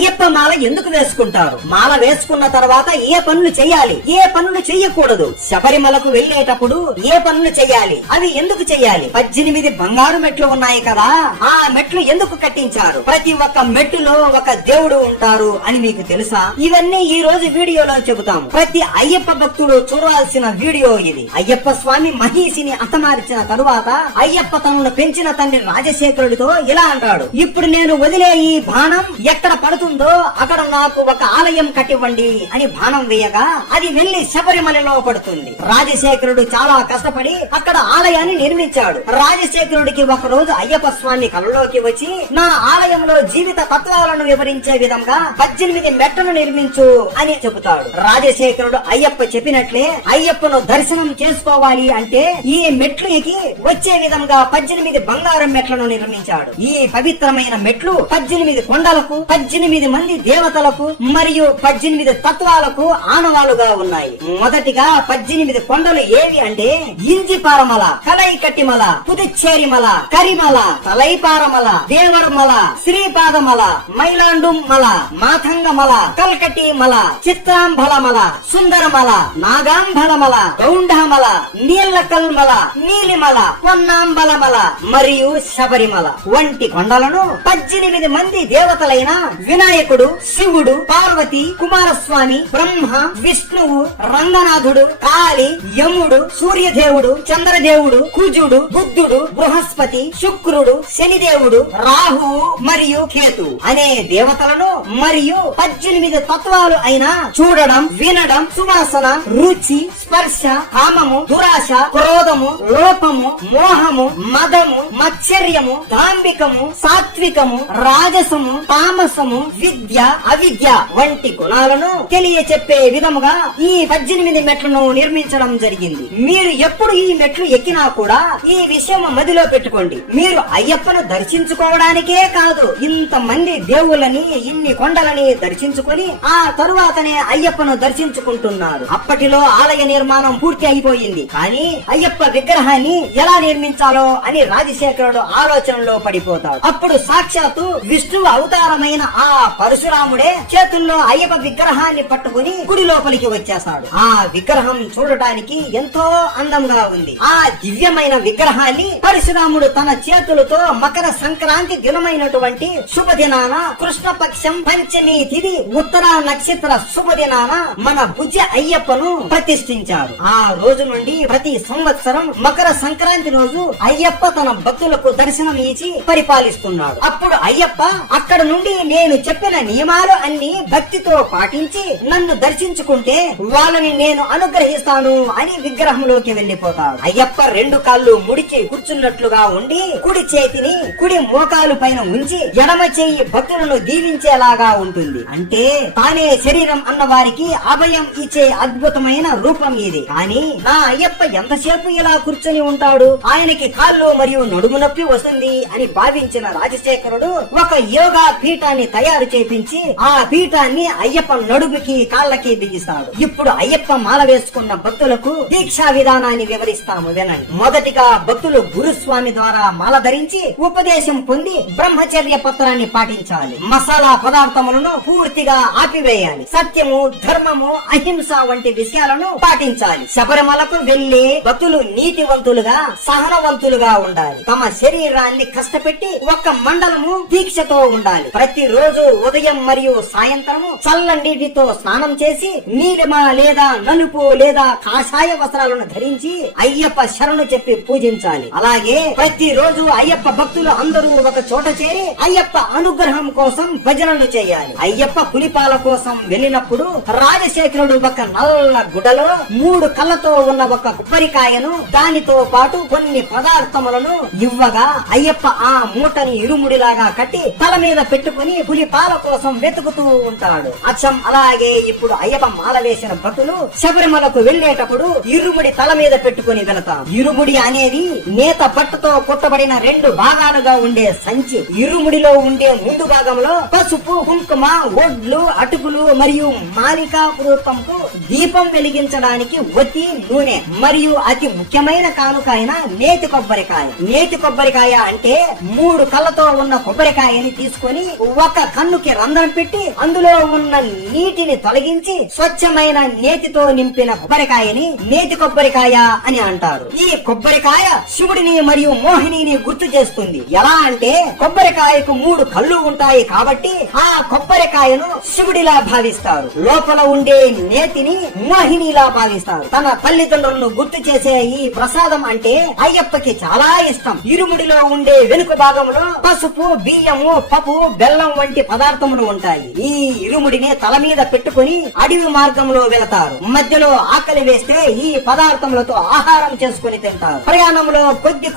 అయ్యప్ప మాల ఎందుకు వేసుకుంటారు? మాల వేసుకున్న తర్వాత ఏ పనులు చేయాలి, ఏ పనులు చెయ్యకూడదు? శబరిమలకు వెళ్లేటప్పుడు ఏ పనులు చెయ్యాలి, అవి ఎందుకు చెయ్యాలి? 18 బంగారు మెట్లు ఉన్నాయి కదా, ఆ మెట్లు ఎందుకు కట్టించారు? ప్రతి ఒక్క మెట్టులో ఒక దేవుడు ఉంటారు అని మీకు తెలుసా? ఇవన్నీ ఈ రోజు వీడియోలో చెబుతాము. ప్రతి అయ్యప్ప భక్తుడు చూడాల్సిన వీడియో ఇది. అయ్యప్ప స్వామి మహిషిని హతమార్చిన తరువాత అయ్యప్ప తనను పెంచిన తండ్రి రాజశేఖరుడితో ఇలా అంటాడు, ఇప్పుడు నేను వదిలే ఈ బాణం ఎక్కడ పడుతుందో అక్కడ నాకు ఒక ఆలయం కట్టివ్వండి అని బాణం వేయగా అది వెళ్లి శబరిమలలో పడుతుంది. రాజశేఖరుడు చాలా కష్టపడి అక్కడ ఆలయాన్ని నిర్మించాడు. రాజశేఖరుడికి ఒక రోజు అయ్యప్ప స్వామి కలలోకి వచ్చి, నా ఆలయంలో జీవిత తత్వాలను వివరించే విధంగా 18 మెట్లను నిర్మించు అని చెబుతాడు. రాజశేఖరుడు అయ్యప్ప చెప్పినట్లే అయ్యప్పను దర్శనం చేసుకోవాలి అంటే ఈ మెట్లు ఎక్కి వచ్చే విధంగా 18 బంగారం మెట్లను నిర్మించాడు. ఈ పవిత్రమైన మెట్లు 18 కొండలకు, 18 మంది దేవతలకు మరియు 18 తత్వాలకు ఆనవాలుగా ఉన్నాయి. మొదటిగా 18 కొండలు ఏవి అంటే ఇంజిపారమల, కలైకట్టిమల, పుదుచ్చేరిమల, కరిమల, తలైపారమల, దేవర్మల, శ్రీపాదమల, మైలాండుమల, మాతంగమల, కల్కటి మల, చిత్రాంబలమల, సుందరమల, నాగాంబలమల, గౌండమల, నీలకల్మల, నీలిమల, పొన్నాంబలమల మరియు శబరిమల వంటి కొండలను 18 మంది దేవతలైన వినాయకుడు, శివుడు, పార్వతి, కుమారస్వామి, బ్రహ్మ, విష్ణువు, రంగనాథుడు, కాళి, యముడు, సూర్యదేవుడు, చంద్రదేవుడు, కుజుడు, బుద్ధుడు, బృహస్పతి, శుక్రుడు, శనిదేవుడు, రాహువు మరియు కేతు అనే దేవతలను మరియు 18 తత్వాలు అయిన చూడడం, వినడం, సువాసన, రుచి, స్పర్శ, కామము, దురాశ, క్రోధము, లోపము, మోహము, మదము, మత్సర్యము, దాంభికము, సాత్వికము, రాజసము, తామసము, విద్య, అవిద్య వంటి గుణాలను తెలియచెప్పే విధముగా ఈ 18 మెట్లను నిర్మించడం జరిగింది. మీరు ఎప్పుడు ఈ మెట్లు ఎక్కినా కూడా ఈ విషయం మదిలో పెట్టుకోండి. మీరు అయ్యప్పను దర్శించుకోవడానికే కాదు, ఇంతమంది దేవుళ్ళని, ఇన్ని కొండలని దర్శించుకొని ఆ తరువాతనే అయ్యప్పను దర్శించుకుంటున్నారు. అప్పటిలో ఆలయ నిర్మాణం పూర్తి అయిపోయింది. కానీ అయ్యప్ప విగ్రహాన్ని ఎలా నిర్మించాలో అని రాజశేఖరుడు ఆలోచనలో పడిపోతాడు. అప్పుడు సాక్షాత్తు విష్ణువు అవతారమైన ఆ పరశురాముడే చేతుల్లో అయ్యప్ప విగ్రహాన్ని పట్టుకుని గుడి లోపలికి వచ్చేస్తాడు. ఆ విగ్రహం చూడటానికి ఎంతో అందంగా ఉంది. ఆ దివ్యమైన విగ్రహాన్ని పరశురాముడు తన చేతులతో మకర సంక్రాంతి దినమైనటువంటి శుభదినాన కృష్ణపక్షం పంచమి తిథి ఉత్తర నక్షత్ర శుభదినాన మన భుజ అయ్యప్పను ప్రతిష్ఠించారు. ఆ రోజు నుండి ప్రతి సంవత్సరం మకర సంక్రాంతి రోజు అయ్యప్ప తన భక్తులకు దర్శనం ఇచ్చి పరిపాలిస్తున్నాడు. అప్పుడు అయ్యప్ప అక్కడ నుండి నేను చెప్పిన నియమాలు అన్ని భక్తితో పాటించి నన్ను దర్శించుకుంటే వాళ్ళని నేను అనుగ్రహిస్తాను అని విగ్రహంలోకి వెళ్లిపోతాడు. అయ్యప్ప 2 కాళ్ళు ముడిచి కూర్చున్నట్లుగా ఉండి కుడి చేతిని కుడి మోకాలు పైన ఉంచి ఎడమ చేయి భక్తులను దీవించేలాగా ఉంటుంది. అంటే తానే శరీరం అన్న వారికి అభయం ఇచ్చే అద్భుతమైన రూపం ఇది. కానీ నా అయ్యప్ప ఎంతసేపు ఇలా కూర్చొని ఉంటాడు, ఆయనకి కాళ్ళు మరియు నడుము నొప్పి వస్తుంది అని భావించిన రాజశేఖరుడు ఒక యోగా పీఠాన్ని తయారు చేపించి ఆ పీఠాన్ని అయ్యప్ప నడుముకి కాళ్ళకి బిగిస్తాడు. ఇప్పుడు అయ్యప్ప మాల వేసుకున్న భక్తులకు దీక్షా విధానాన్ని వివరిస్తాము, వినండి. మొదటిగా భక్తులు గురుస్వామి ద్వారా మాల ధరించి ఉపదేశం పొంది బ్రహ్మచర్య పత్రాన్ని పాటించాలి. మసాలా పదార్థములను పూర్తిగా ఆపివేయాలి. సత్యము, ధర్మము, అహింస వంటి విషయాలను పాటించాలి. శబరిమలకు వెళ్లే భక్తులు నీతివంతులుగా, సహనవంతులుగా ఉండాలి. తమ శరీరాన్ని కష్టపెట్టి ఒక్క మండలము దీక్షతో ఉండాలి. ప్రతిరోజు ఉదయం మరియు సాయంత్రము చల్లనీటితో స్నానం చేసి నీలిమ లేదా నలుపు లేదా కాషాయ వస్త్రాలను ధరించి అయ్యప్ప శరణు చెప్పి పూజించాలి. అలాగే ప్రతిరోజు అయ్యప్ప భక్తులు అందరూ ఒక చోట చేరి అయ్యప్ప అనుగ్రహం కోసం భజనలు చేయాలి. అయ్యప్ప పులిపాల కోసం వెళ్ళినప్పుడు రాజశేఖరుడు ఒక నల్ల గుడ్డలో 3 కళ్ళతో ఉన్న ఒక కొబ్బరికాయను దానితో పాటు కొన్ని పదార్థములను ఇవ్వగా అయ్యప్ప ఆ మూటని ఇరుముడిలాగా కట్టి తల మీద పెట్టుకుని పులిపాల కోసం వెతుకుతూ ఉంటాడు. అచ్చం అలాగే ఇప్పుడు అయ్యప్ప మాల వేసిన భక్తులు శబరిమలకు వెళ్లేటప్పుడు ఇరుముడి తల మీద పెట్టుకుని వెళతారు. ఇరుముడి అనేది నేత పట్టుతో కుట్టబడిన 2 భాగాలుగా ఉండే సంచి. ఇరుముడిలో ఉండే ముందు భాగంలో పసుపు, కుంకుమ, ఒడ్లు, అటుకులు మరియు మాలికా పూర్వకంకు దీపం వెలిగించడానికి ప్రసాదానికి ఒత్తి నూనె మరియు అతి ముఖ్యమైన కానుక అయిన నేతి కొబ్బరికాయ. నేతి కొబ్బరికాయ అంటే 3 కళ్ళతో ఉన్న కొబ్బరికాయని తీసుకొని ఒక కన్నుకి రంధ్రం పెట్టి అందులో ఉన్న నీటిని తొలగించి స్వచ్ఛమైన నేతితో నింపిన కొబ్బరికాయని నేతి కొబ్బరికాయ అని అంటారు. ఈ కొబ్బరికాయ శివుడిని మరియు మోహినిని గుర్తు చేస్తుంది. ఎలా అంటే కొబ్బరికాయకు 3 కళ్ళు ఉంటాయి కాబట్టి ఆ కొబ్బరికాయను శివుడిలా భావిస్తారు. లోపల ఉండే నేతిని మోహినిలా భావిస్తారు. తన తల్లిదండ్రులను గుర్తు చేసే ఈ ప్రసాదం అంటే అయ్యప్పకి చాలా ఇష్టం. ఇరుముడిలో ఉండే వెనుక భాగంలో పసుపు, బియ్యము, పప్పు, బెల్లం వంటి పదార్థములు ఉంటాయి. ఈ ఇరుముడిని తల మీద పెట్టుకుని అడవి మార్గంలో వెళతారు. మధ్యలో ఆకలి వేస్తే ఈ పదార్థములతో ఆహారం చేసుకుని తింటారు. ప్రయాణంలో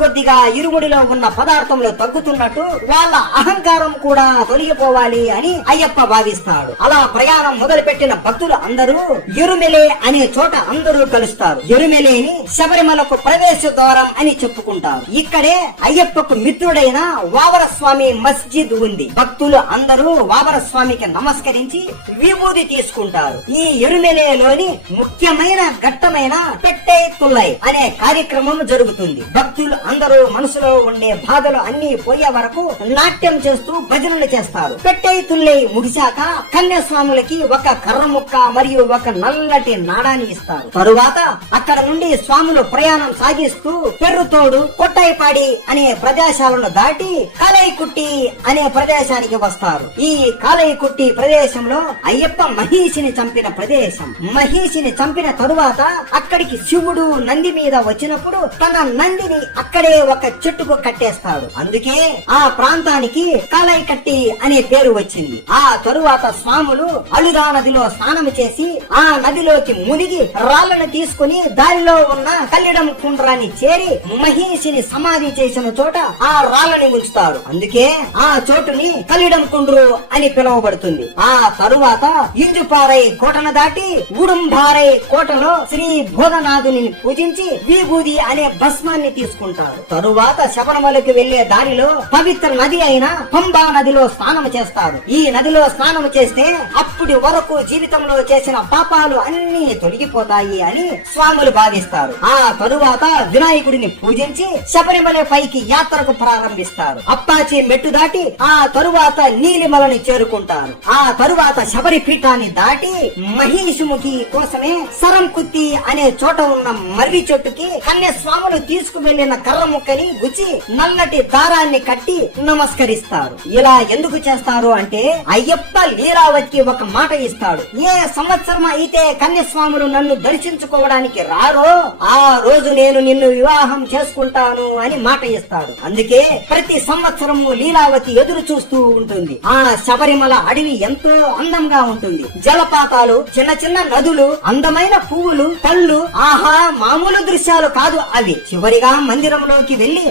కొద్దిగా ఇరుముడిలో ఉన్న పదార్థములు తగ్గుతున్నట్టు వాళ్ళ అహంకారం కూడా తొలగిపోవాలి అని అయ్యప్ప భావిస్తాడు. అలా ప్రయాణం మొదలు పెట్టిన భక్తులు అందరూ ఎరుమెలే అనే చోట అందరూ కలుస్తారు. ఎరుమెలేని శబరిమలకు ప్రవేశ ద్వారం అని చెప్పుకుంటారు. ఇక్కడే అయ్యప్పకు మిత్రుడైన వావర స్వామి మస్జిద్ ఉంది. భక్తులు అందరూ వావర స్వామికి నమస్కరించి విభూది తీసుకుంటారు. ఈ ఎరుమెలేలోని ముఖ్యమైన ఘట్టమైన పెట్టే తుల్లై అనే కార్యక్రమం జరుగుతుంది. భక్తులు అందరూ మనసులో ఉండే బాధలు అన్ని పోయే వరకు నాట్యం చేస్తూ భజనలు చేస్తారు. పెట్టే తుల్లై ముగిశాక కన్యాస్వాములకి ఒక కర్ర ముక్క మరియు ఒక నల్లటి నాడాన్ని ఇస్తారు. తరువాత అక్కడ నుండి స్వాములు ప్రయాణం సాగిస్తూ పెర్రుతోడు, కొట్టాయిపాడి అనే ప్రదేశాలను దాటి కాలైకుట్టి అనే ప్రదేశానికి వస్తారు. ఈ కాలైకుట్టి ప్రదేశంలో అయ్యప్ప మహిషిని చంపిన ప్రదేశం. మహిషిని చంపిన తరువాత అక్కడికి శివుడు నంది మీద వచ్చినప్పుడు తన నందిని అక్కడే ఒక చెట్టుకు కట్టేస్తాడు. అందుకే ఆ ప్రాంతానికి కాలైకట్టి అనే పేరు వచ్చింది. ఆ తరువాత స్వాములు అలుదా నదిలో స్నానం చేసి ఆ నదిలోకి మునిగి రాళ్లను తీసుకుని దారిలో ఉన్న కల్లిడం కుండ్రాన్ని చేరి మహిషిని సమాధి చేసిన చోట ఆ రాళ్లని ఉంచుతారు. అందుకే ఆ చోటుని కల్లిడం కుండ్రు అని పిలువబడుతుంది. ఆ తరువాత ఇంజుపారై కోటను దాటి ఉడుంబారై కోటలో శ్రీ భోగనాథుని పూజించి విభూది అనే భస్మాన్ని తీసుకుంటారు. తరువాత శబరిమలకు వెళ్లే దారిలో పవిత్ర నది అయిన పంబా నదిలో స్నానం చేస్తారు. ఈ నదిలో స్నానం చేస్తే అప్పటి వరకు జీవితంలో చేసిన పాపాలు అన్ని తొలగిపోతాయి అని స్వాములు భావిస్తారు. ఆ తరువాత వినాయకుడిని పూజించి శబరిమల పైకి యాత్రకు ప్రారంభిస్తారు. అప్పాచి మెట్టు దాటి ఆ తరువాత నీలిమలని చేరుకుంటారు. ఆ తరువాత శబరి పీఠాన్ని దాటి మహిషముఖి కోసమే సరంకుత్తి అనే చోట ఉన్న మర్రి చెట్టుకి కన్యస్వాములు తీసుకువెళ్లిన కర్ర ముక్కని గుచ్చి నల్లటి దారాన్ని కట్టి నమస్కరిస్తారు. ఇలా ఎందుకు చేస్తారు అంటే అయ్యప్ప లీలావతికి ఒక మాట ఇస్తాడు. ఏ సంవత్సరం అయితే కన్యస్వాములు నన్ను దర్శించుకోవడానికి రారో ఆ రోజు నేను నిన్ను వివాహం చేసుకుంటాను అని మాట ఇస్తాడు. అందుకే ప్రతి సంవత్సరము లీలావతి ఎదురు చూస్తూ ఉంటుంది. ఆ శబరిమల అడవి ఎంతో అందంగా ఉంటుంది. జలపాతాలు, చిన్న చిన్న నదులు, అందమైన పువ్వులు, పళ్ళు, ఆహా మామూలు దృశ్యాలు కాదు అవి. చివరిగా మందిరంలోకి వెళ్లి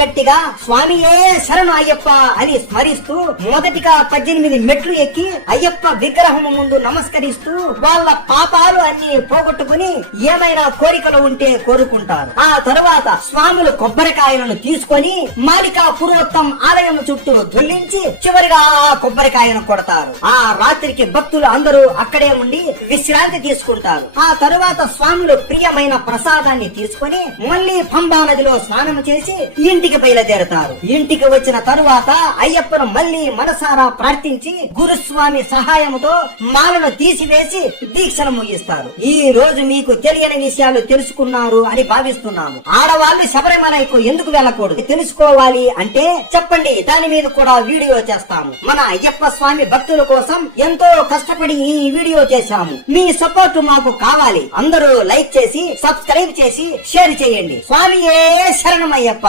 గట్టిగా స్వామియే శరణు అయ్యప్ప అని స్మరిస్తూ మొదటిగా 18 మెట్లు ఎక్కి అయ్యప్ప విగ్రహం ముందు నమస్కరిస్తూ వాళ్ళ పాపాలు అన్ని పోగొట్టుకుని ఏమైనా కోరికలు ఉంటే కోరుకుంటారు. ఆ తరువాత స్వాములు కొబ్బరికాయలను తీసుకొని మాలికా పురోత్తం ఆలయం చుట్టూ దొల్లించి చివరిగా ఆ కొబ్బరికాయను కొడతారు. ఆ రాత్రికి భక్తులు అందరూ అక్కడే ఉండి విశ్రాంతి తీసుకుంటారు. ఆ తరువాత స్వాములు ప్రియమైన ప్రసాదాన్ని తీసుకొని మళ్లీ పంబా నదిలో స్నానం చేసి ఇంటికి బయలుదేరతారు. ఇంటికి వచ్చిన తరువాత అయ్యప్పను మళ్లీ మనసారా ప్రార్థించి గురుస్వామి సహాయంతో మాలను తీసివేసి దీక్షను ముగిస్తారు. ఈ రోజు మీకు తెలియని విషయాలు తెలుసుకున్నారు అని భావిస్తున్నాము. ఆడవాళ్లు శబరిమలకు ఎందుకు వెళ్ళకూడదు తెలుసుకోవాలి అంటే చెప్పండి, దాని మీద కూడా వీడియో చేస్తాము. మన అయ్యప్ప స్వామి భక్తుల కోసం ఎంతో కష్టపడి ఈ వీడియో చేశాము. మీ సపోర్ట్ మాకు కావాలి. అందరూ లైక్ చేసి సబ్స్క్రైబ్ చేసి షేర్ చేయండి. స్వామియే శరణమయ్యప్ప.